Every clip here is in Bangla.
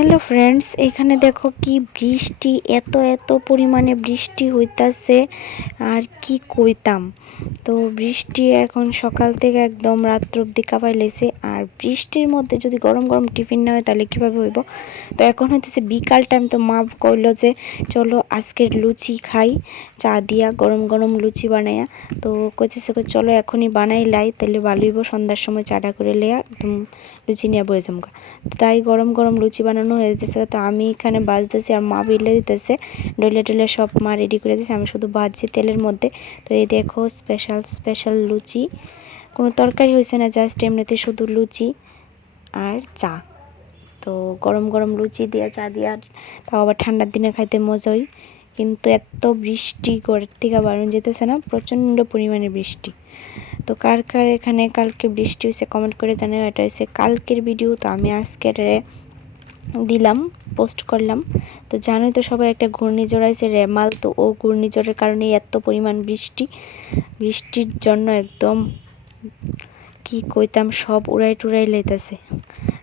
হ্যালো ফ্রেন্ডস এখানে দেখো কি বৃষ্টি, এত এত পরিমাণে বৃষ্টি হইতাছে, আর কি কইতাম? তো বৃষ্টি এখন সকাল থেকে একদম রাত্র অব্দি কাপাই লেছে আর বৃষ্টির মধ্যে যদি গরম গরম টিফিন না হয় তাহলে কীভাবে হইব? তো এখন হইতেছে বিকাল টাইম তো মা কইলো যে চলো আজকের লুচি খাই, চা দিয়া গরম গরম লুচি বানাইয়া তো কইতেছে কই চলো এখনই বানাই লাই তাহলে ভালো হইব, সন্ধ্যার সময় চাটা করে লেয়া একদম লুচি নিয়ে বয়ে যামগা। তাই গরম গরম লুচি বানানো হয়ে যেতেছে তো আমি এখানে বাজতেছি আর মা বিলে দিতেছে। ডলে টলে সব মা রেডি করে দিতেছে আমি শুধু বাজছি তেলের মধ্যে। তো এই দেখো স্পেশাল স্পেশাল লুচি। কোনো তরকারি হয়েছে না জাস্ট এমনিতে শুধু লুচি আর চা। তো গরম গরম লুচি দিয়া, চা দিয়া, তাও আবার ঠান্ডার দিনে খাইতে মজাই। কিন্তু এত বৃষ্টি ঘরের থেকে বারণ যেতেছে না, প্রচণ্ড পরিমাণে বৃষ্টি। তো কার কার এখানে কালকে বৃষ্টি হয়েছে কমেন্ট করে জানাও। এটা হয়েছে কালকের ভিডিও তো আমি আজকে এটারে দিলাম পোস্ট করলাম। তো জানোই তো সবাই একটা ঘূর্ণিঝড় আছে রেমাল, তো ও ঘূর্ণিঝড়ের কারণে এত পরিমাণ বৃষ্টি, বৃষ্টির জন্য একদম কি কইতাম, সব উড়াই টুড়াই লেতেছে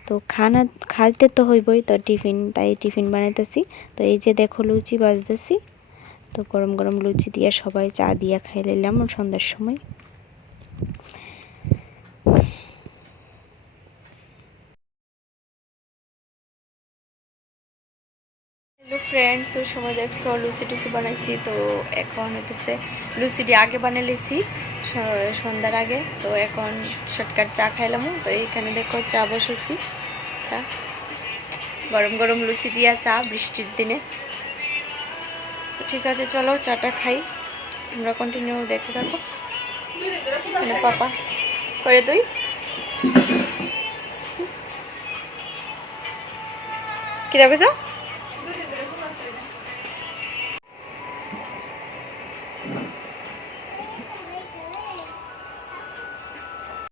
তো খানা, খাইতে তো হইবই, তো টিফিন, তাই টিফিন বানাইতেছি। তো এই যে দেখো লুচি বাজতেছি, তো গরম গরম লুচি দিয়ে সবাই চা দিয়ে খাই নিলাম সন্ধ্যার সময়। হ্যালো ফ্রেন্ডস ওই সময় দেখছ লুচি টুচি বানাইছি, তো এখন হইতেছে লুচিটি আগে বানাইলেছি, স- সন্ধ্যার আগে, তো এখন শর্টকাট চা খাইলাম তো এইখানে দেখো চা বসেছি চা। গরম গরম লুচি দিয়া চা, বৃষ্টির দিনে। ঠিক আছে, চলো চাটা খাই। তোমরা কন্টিনিউ দেখে থাকো। এখানে পাপা, করে তুই কি দেখেছ?